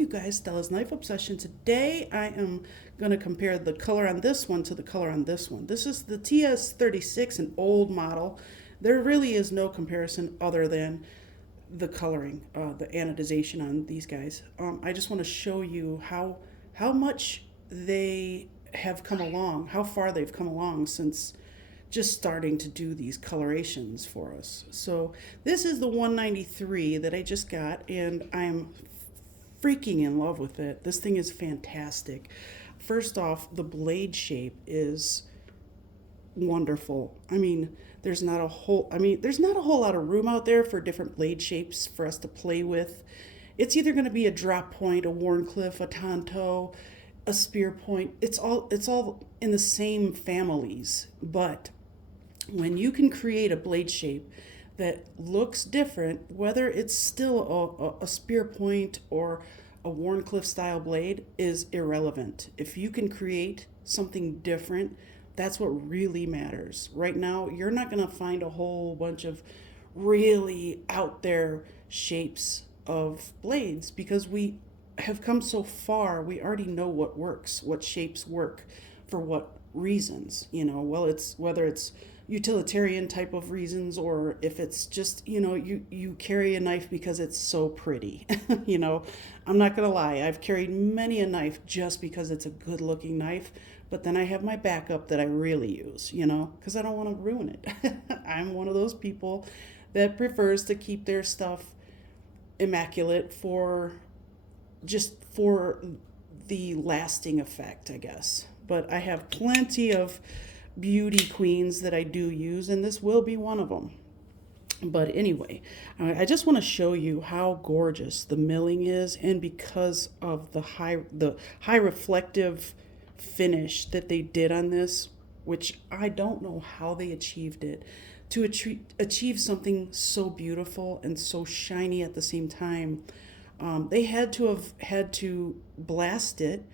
up, you guys? Stella's Knife Obsession. Today I am going to compare the color on this one to the color on this one. This is the TS36, an old model. There really is no comparison other than the coloring, the anodization on these guys. I just want to show you how much they have come along, how far they've come along since just starting to do these colorations for us. So this is the 193 that I just got, and I'm freaking in love with it. This thing is fantastic. First off, the blade shape is wonderful. There's not a whole lot of room out there for different blade shapes for us to play with. It's either going to be a drop point, a Warncliffe, a Tonto, a spear point. It's all in the same families, but when you can create a blade shape that looks different, whether it's still a spear point or a Warncliffe style blade, is irrelevant. If you can create something different, that's what really matters. Right now, you're not going to find a whole bunch of really out there shapes of blades because we have come so far. We already know what works, what shapes work for what reasons. Well, it's whether it's utilitarian type of reasons or if it's just you carry a knife because it's so pretty. I'm not gonna lie, I've carried many a knife just because it's a good looking knife, but then I have my backup that I really use, because I don't want to ruin it. I'm one of those people that prefers to keep their stuff immaculate for the lasting effect, I guess. But I have plenty of beauty queens that I do use, and this will be one of them. But anyway, I just want to show you how gorgeous the milling is, and because of the high reflective finish that they did on this, which I don't know how they achieved it, to achieve something so beautiful and so shiny at the same time. They had to blast it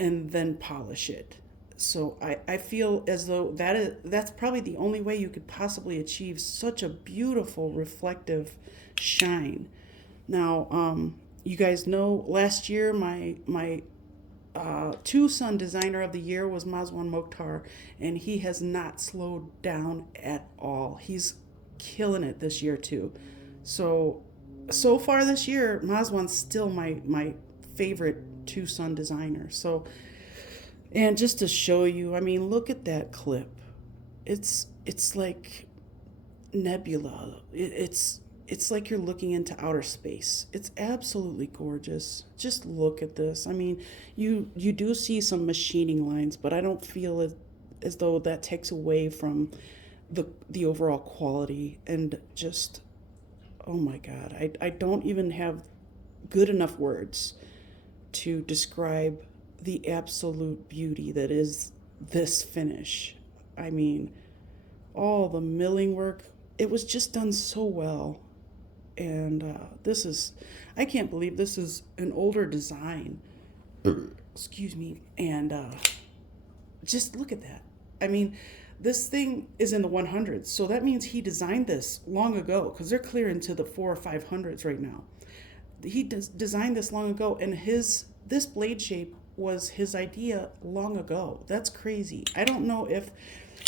and then polish it. So I feel as though that's probably the only way you could possibly achieve such a beautiful reflective shine. Now, you guys know last year my two-son designer of the year was Mazwan Mokhtar, and he has not slowed down at all. He's killing it this year too. So far this year, Mazwan's still my favorite two-son designer. So, and just to show you, look at that clip. It's like nebula. It's like you're looking into outer space. It's absolutely gorgeous. Just look at this. You do see some machining lines, but I don't feel as though that takes away from the overall quality. And just, oh my God, I don't even have good enough words to describe the absolute beauty that is this finish. All the milling work, it was just done so well. And I can't believe this is an older design. Excuse me. And just look at that. This thing is in the 100s, so that means he designed this long ago, because they're clear into the 400s or 500s right now. He designed this long ago, and this blade shape was his idea long ago. That's crazy. I don't know if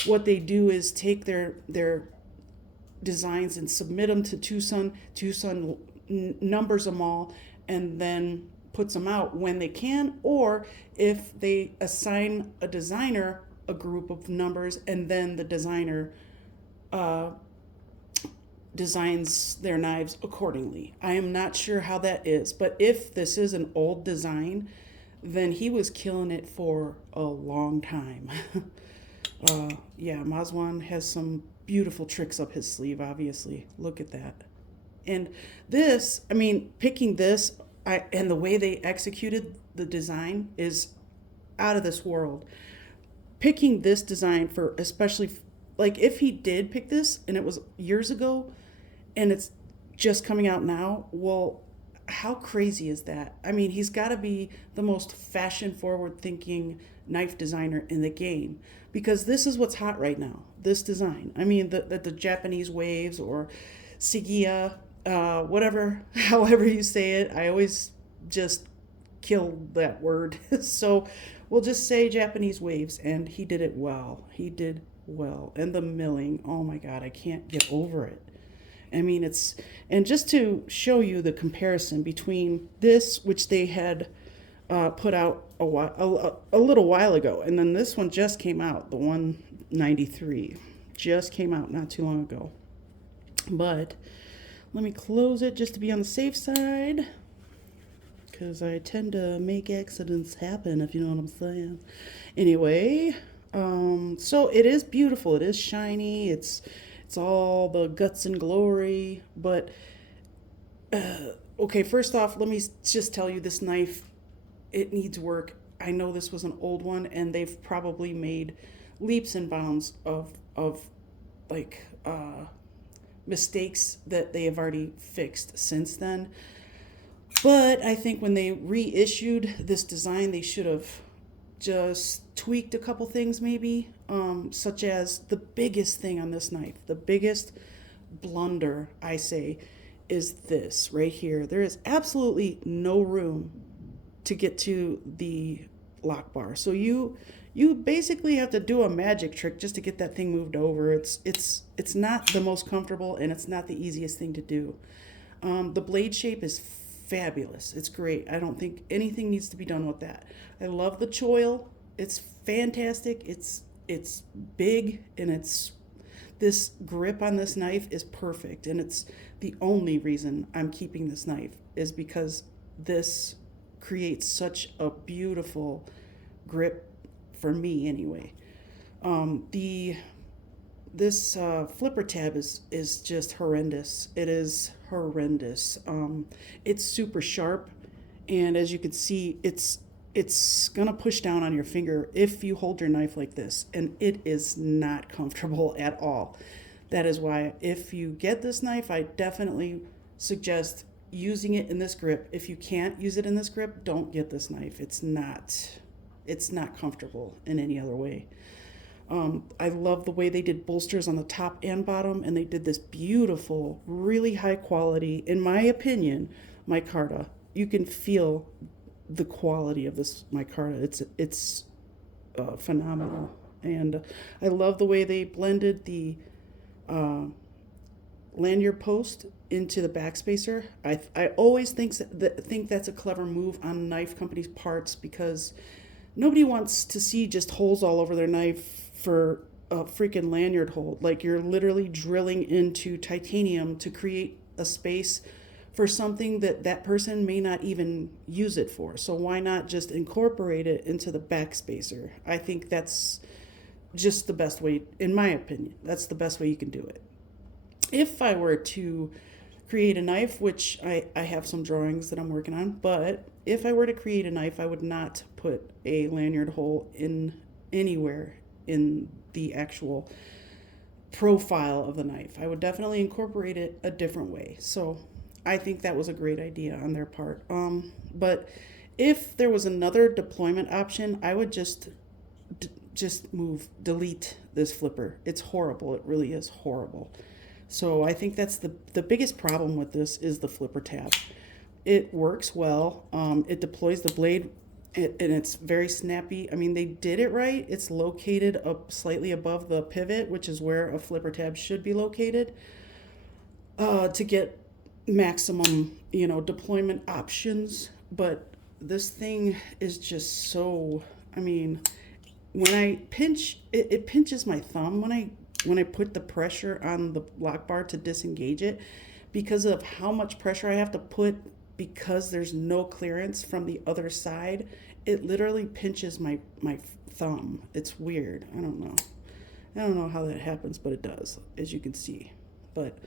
what they do is take their designs and submit them to Tucson numbers them all and then puts them out when they can, or if they assign a designer a group of numbers and then the designer designs their knives accordingly. I am not sure how that is, but if this is an old design, then he was killing it for a long time. Yeah, Mazwan has some beautiful tricks up his sleeve, obviously. Look at that. And this, picking this, and the way they executed the design is out of this world. Picking this design for, especially, like if he did pick this and it was years ago and it's just coming out now, well, how crazy is that? He's got to be the most fashion forward thinking knife designer in the game, because this is what's hot right now, this design. The Japanese waves, or Sigia, whatever, however you say it. I always just kill that word. So we'll just say Japanese waves, and he did it well. He did well. And the milling, oh my God, I can't get over it. I mean, and just to show you the comparison between this, which they had put out a little while ago, and then this one just came out, the 193, just came out not too long ago. But let me close it just to be on the safe side, because I tend to make accidents happen, if you know what I'm saying. Anyway, so it is beautiful. It is shiny. It's all the guts and glory. But okay, first off, let me just tell you, this knife, it needs work. I know this was an old one, and they've probably made leaps and bounds of like mistakes that they have already fixed since then. But I think when they reissued this design, they should have just tweaked a couple things, maybe, such as the biggest thing on this knife, the biggest blunder, I say, is this right here. There is absolutely no room to get to the lock bar. So you basically have to do a magic trick just to get that thing moved over. It's not the most comfortable, and it's not the easiest thing to do. The blade shape is fabulous. It's great. I don't think anything needs to be done with that. I love the choil. It's fantastic. It's big, and this grip on this knife is perfect, and it's the only reason I'm keeping this knife is because this creates such a beautiful grip for me anyway. This flipper tab is just horrendous. It is horrendous. It's super sharp, and as you can see, it's gonna push down on your finger if you hold your knife like this, and it is not comfortable at all. That is why, if you get this knife, I definitely suggest using it in this grip. If you can't use it in this grip, don't get this knife. It's not comfortable in any other way. I love the way they did bolsters on the top and bottom, and they did this beautiful, really high quality, in my opinion, micarta. You can feel the quality of this micarta. It's phenomenal, and I love the way they blended the lanyard post into the backspacer. I always think that's a clever move on knife companies' parts, because nobody wants to see just holes all over their knife for a freaking lanyard hole. Like, you're literally drilling into titanium to create a space for something that person may not even use it for. So why not just incorporate it into the backspacer? I think that's just the best way, in my opinion. That's the best way you can do it. If I were to create a knife, which I have some drawings that I'm working on, but if I were to create a knife, I would not put a lanyard hole in anywhere in the actual profile of the knife. I would definitely incorporate it a different way. So I think that was a great idea on their part. But if there was another deployment option, I would just delete this flipper. It's horrible. It really is horrible. So I think that's the biggest problem with this is the flipper tab. It works well. It deploys the blade, and it's very snappy. I mean, they did it right. It's located up slightly above the pivot, which is where a flipper tab should be located, to get maximum, deployment options. But this thing is just so, I mean, when I pinch, it pinches my thumb when I put the pressure on the lock bar to disengage it, because of how much pressure I have to put, because there's no clearance from the other side. It literally pinches my thumb. It's weird. I don't know how that happens, but it does, as you can see. But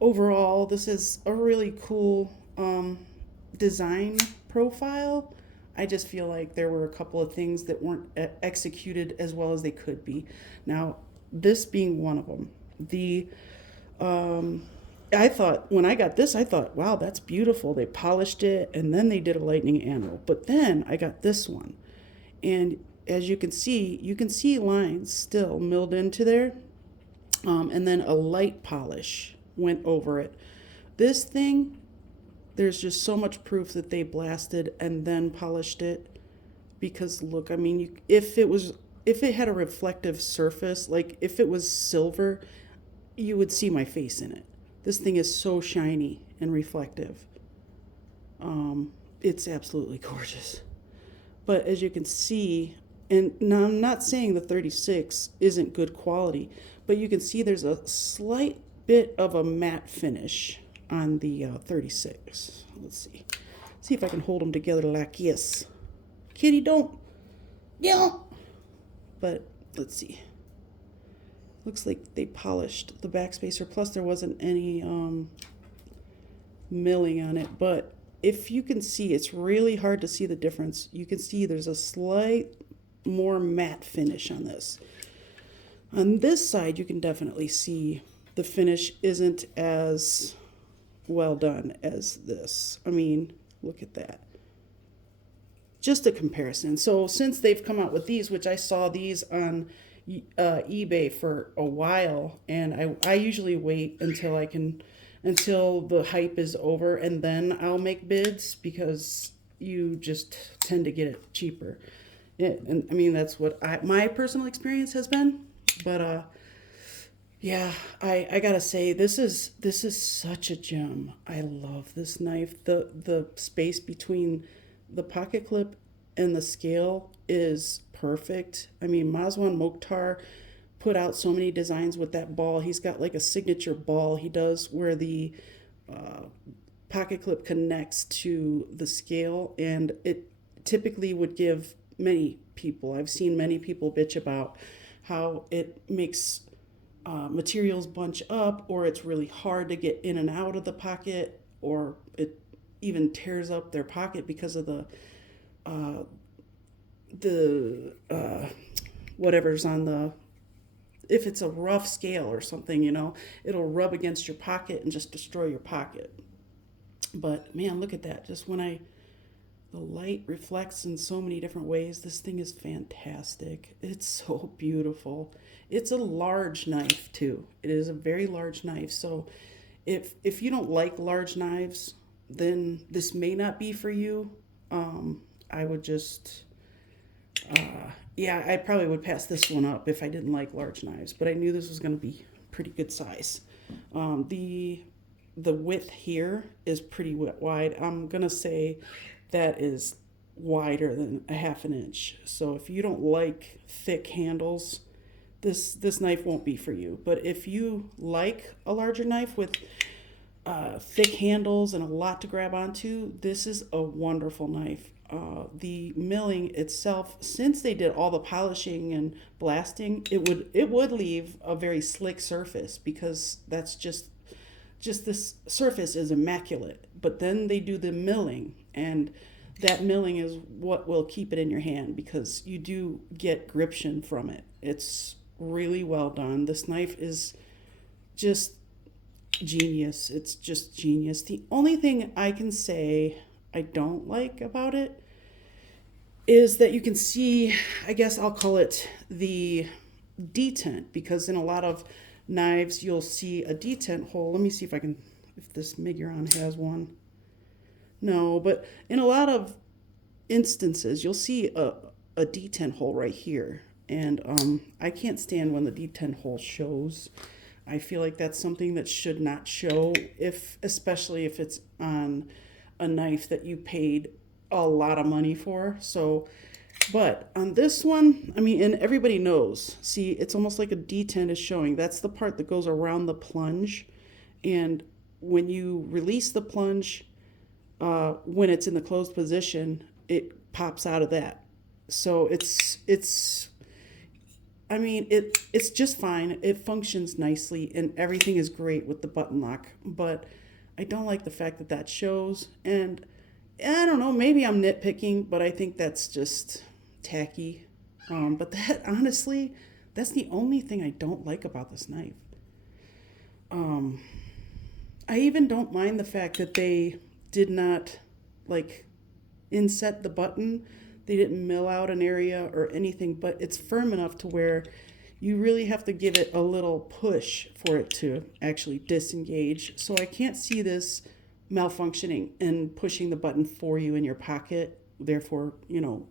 overall, this is a really cool design profile. I just feel like there were a couple of things that weren't executed as well as they could be. Now, this being one of them. I thought, when I got this, I thought, wow, that's beautiful. They polished it, and then they did a lightning anvil. But then I got this one, and as you can see lines still milled into there, and then a light polish went over it. This thing There's just so much proof that they blasted and then polished it. Because look, I mean, if it had a reflective surface, like if it was silver, you would see my face in it. This thing is so shiny and reflective. It's absolutely gorgeous. But as you can see, and now I'm not saying the 36 isn't good quality, but you can see there's a slight bit of a matte finish on the 36. Let's see. See if I can hold them together like this. Kitty, don't. Yeah. But let's see. Looks like they polished the backspacer. Plus there wasn't any milling on it. But if you can see, it's really hard to see the difference. You can see there's a slight more matte finish on this. On this side, you can definitely see the finish isn't as well done as this. I mean, look at that. Just a comparison. So since they've come out with these, which I saw these on eBay for a while, and I usually wait until the hype is over, and then I'll make bids, because you just tend to get it cheaper. And I mean, that's what my personal experience has been. But yeah, I gotta say, this is such a gem. I love this knife. The space between the pocket clip and the scale is perfect. I mean, Mazwan Mokhtar put out so many designs with that ball. He's got like a signature ball he does where the pocket clip connects to the scale, and it typically would give many people, I've seen many people bitch about how it makes materials bunch up, or it's really hard to get in and out of the pocket, or it even tears up their pocket because of the whatever's on the, if it's a rough scale or something, you know, it'll rub against your pocket and just destroy your pocket. But man, look at that. Just when the light reflects in so many different ways. This thing is fantastic. It's so beautiful. It's a large knife too. It is a very large knife. So if you don't like large knives, then this may not be for you. I would just, yeah, I probably would pass this one up if I didn't like large knives, but I knew this was going to be pretty good size. The width here is pretty wide. I'm going to say that is wider than a half an inch. So if you don't like thick handles, this knife won't be for you. But if you like a larger knife with thick handles and a lot to grab onto, this is a wonderful knife. The milling itself, since they did all the polishing and blasting, it would leave a very slick surface, because that's just this surface is immaculate. But then they do the milling, and that milling is what will keep it in your hand, because you do get gription from it. It's really well done. This knife is just genius. It's just genius. The only thing I can say I don't like about it is that you can see, I guess I'll call it the detent, because in a lot of knives you'll see a detent hole. Let me see if this Miguron has one. No, but in a lot of instances you'll see a detent hole right here, and I can't stand when the detent hole shows. I feel like that's something that should not show, especially if it's on a knife that you paid a lot of money for. So, but on this one, I mean, and everybody knows, see, it's almost like a detent is showing. That's the part that goes around the plunge. And when you release the plunge, when it's in the closed position, it pops out of that. So it's I mean, it's just fine. It functions nicely, and everything is great with the button lock. But I don't like the fact that that shows. And I don't know, maybe I'm nitpicking, but I think that's just tacky. But that, honestly, that's the only thing I don't like about this knife. I even don't mind the fact that they did not, like, inset the button. They didn't mill out an area or anything, but it's firm enough to where you really have to give it a little push for it to actually disengage. So I can't see this malfunctioning and pushing the button for you in your pocket, therefore,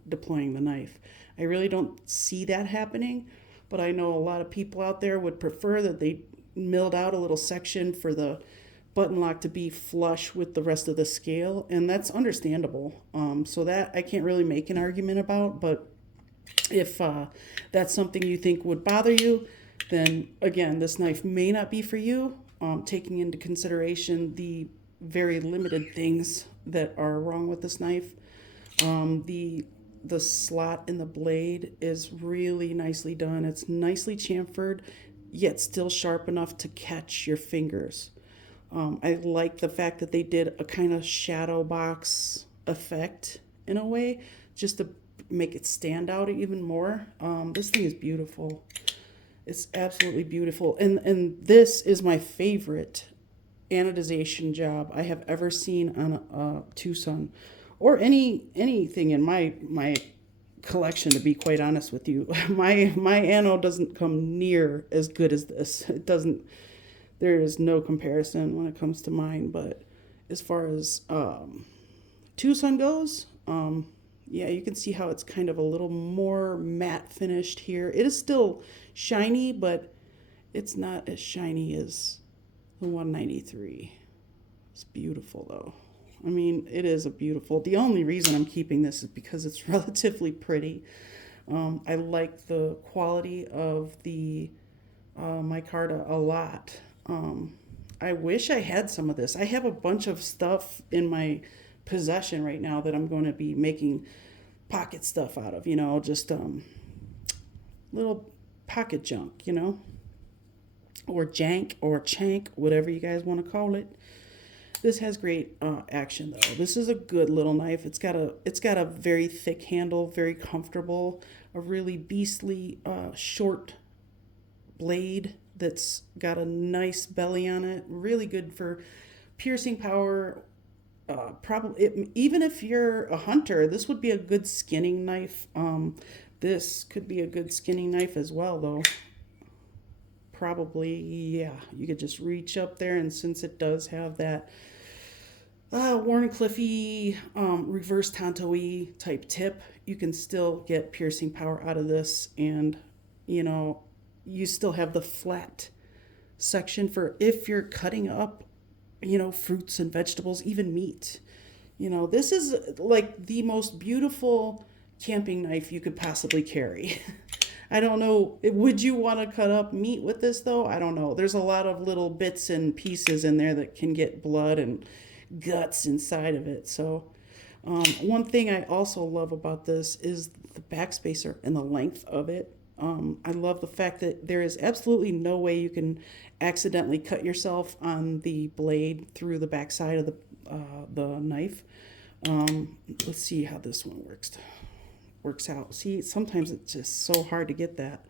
deploying the knife. I really don't see that happening, but I know a lot of people out there would prefer that they milled out a little section for the button lock to be flush with the rest of the scale, and that's understandable. So that I can't really make an argument about, but if that's something you think would bother you, then again, this knife may not be for you, taking into consideration the very limited things that are wrong with this knife. The slot in the blade is really nicely done. It's nicely chamfered, yet still sharp enough to catch your fingers. I like the fact that they did a kind of shadow box effect in a way, just to make it stand out even more. This thing is beautiful. It's absolutely beautiful. And this is my favorite anodization job I have ever seen on a Tucson, or anything in my collection, to be quite honest with you. My anode doesn't come near as good as this. It doesn't. There is no comparison when it comes to mine. But as far as Tucson goes, yeah, you can see how it's kind of a little more matte finished here. It is still shiny, but it's not as shiny as the 193. It's beautiful though. I mean, it is a beautiful. The only reason I'm keeping this is because it's relatively pretty. I like the quality of the micarta a lot. I wish I had some of this. I have a bunch of stuff in my possession right now that I'm going to be making pocket stuff out of, just little pocket junk, or jank or chank, whatever you guys want to call it. This has great action though. This is a good little knife. It's got a very thick handle, very comfortable, a really beastly short blade that's got a nice belly on it. Really good for piercing power. Probably even if you're a hunter, this would be a good skinning knife. This could be a good skinning knife as well, though. Probably, yeah. You could just reach up there, and since it does have that Warncliffe reverse tanto-y type tip, you can still get piercing power out of this, and you still have the flat section for if you're cutting up fruits and vegetables, even meat. This is like the most beautiful camping knife you could possibly carry. I don't know. Would you want to cut up meat with this though? I don't know. There's a lot of little bits and pieces in there that can get blood and guts inside of it. So one thing I also love about this is the backspacer and the length of it. I love the fact that there is absolutely no way you can accidentally cut yourself on the blade through the backside of the knife. Let's see how this one works out. See, sometimes it's just so hard to get that.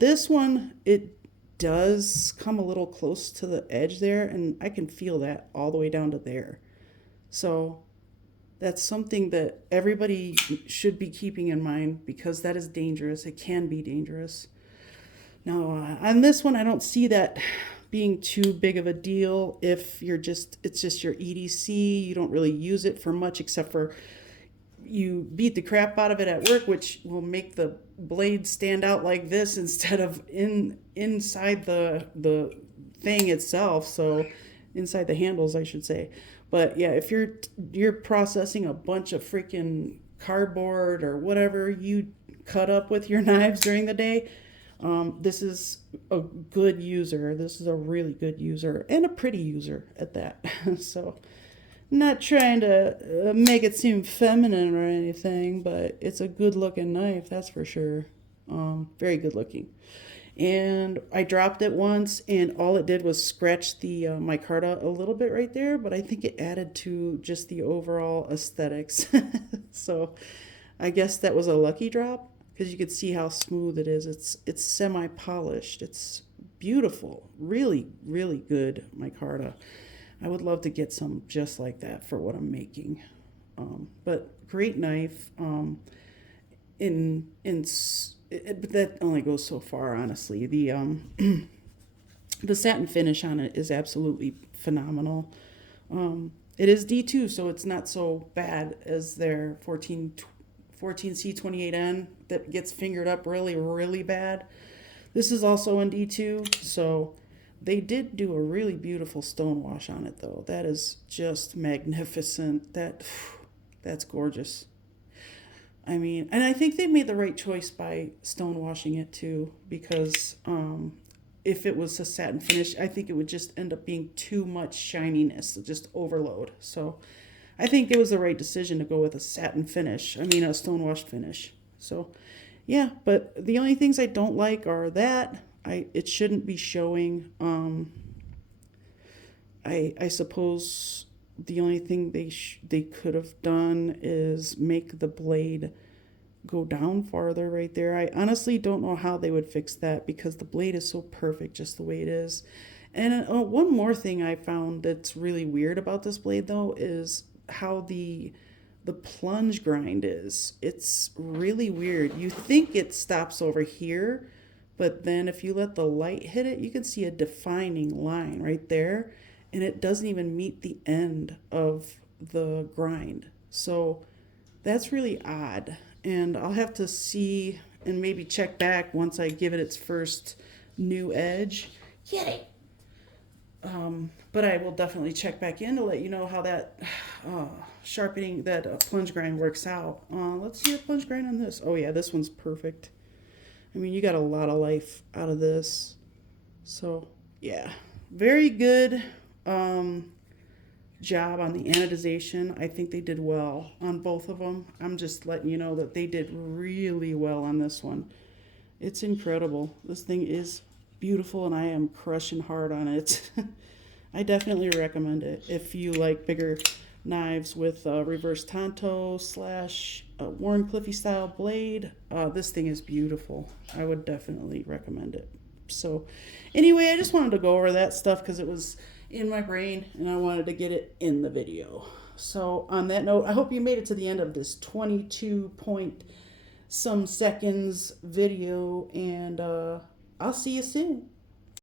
This one, it does come a little close to the edge there, and I can feel that all the way down to there. So that's something that everybody should be keeping in mind, because that is dangerous. It can be dangerous. Now, on this one, I don't see that being too big of a deal if it's just your EDC. You don't really use it for much except for you beat the crap out of it at work, which will make the blade stand out like this instead of inside the thing itself. So inside the handles, I should say. But yeah, if you're processing a bunch of freaking cardboard or whatever you cut up with your knives during the day, this is a good user. This is a really good user and a pretty user at that. So not trying to make it seem feminine or anything, but it's a good looking knife, that's for sure. Very good looking. And I dropped it once, and all it did was scratch the micarta a little bit right there, but I think it added to just the overall aesthetics. So I guess that was a lucky drop, because you could see how smooth it is. It's semi-polished. It's beautiful. Really, really good micarta. I would love to get some just like that for what I'm making. But great knife. But that only goes so far, honestly. The the satin finish on it is absolutely phenomenal. It is D2, so it's not so bad as their 14C28N that gets fingered up really, really bad. This is also in D2, so they did do a really beautiful stone wash on it, though. That is just magnificent. That's gorgeous. I mean, and I think they made the right choice by stone washing it too, because if it was a satin finish, I think it would just end up being too much shininess, just overload. So I think it was the right decision to go with a satin finish. I mean, a stone washed finish. So yeah, but the only things I don't like are that it shouldn't be showing. I suppose the only thing they could have done is make the blade go down farther right there. I honestly don't know how they would fix that because the blade is so perfect just the way it is. And one more thing I found that's really weird about this blade though is how the plunge grind is. It's really weird. You think it stops over here, but then if you let the light hit it, you can see a defining line right there, and it doesn't even meet the end of the grind. So that's really odd. And I'll have to see and maybe check back once I give it its first new edge. Yay! But I will definitely check back in to let you know how that sharpening, that plunge grind works out. Let's see the plunge grind on this. Oh yeah, this one's perfect. I mean, you got a lot of life out of this. So yeah, very good job on the anodization. I think they did well on both of them. I'm just letting you know that they did really well on this one. It's incredible. This thing is beautiful and I am crushing hard on it. I definitely recommend it if you like bigger knives with reverse tanto / Warren Cliffy style blade. This thing is beautiful. I would definitely recommend it. So anyway, I just wanted to go over that stuff because it was in my brain and I wanted to get it in the video. So on that note, I hope you made it to the end of this 22 point some seconds video, and I'll see you soon.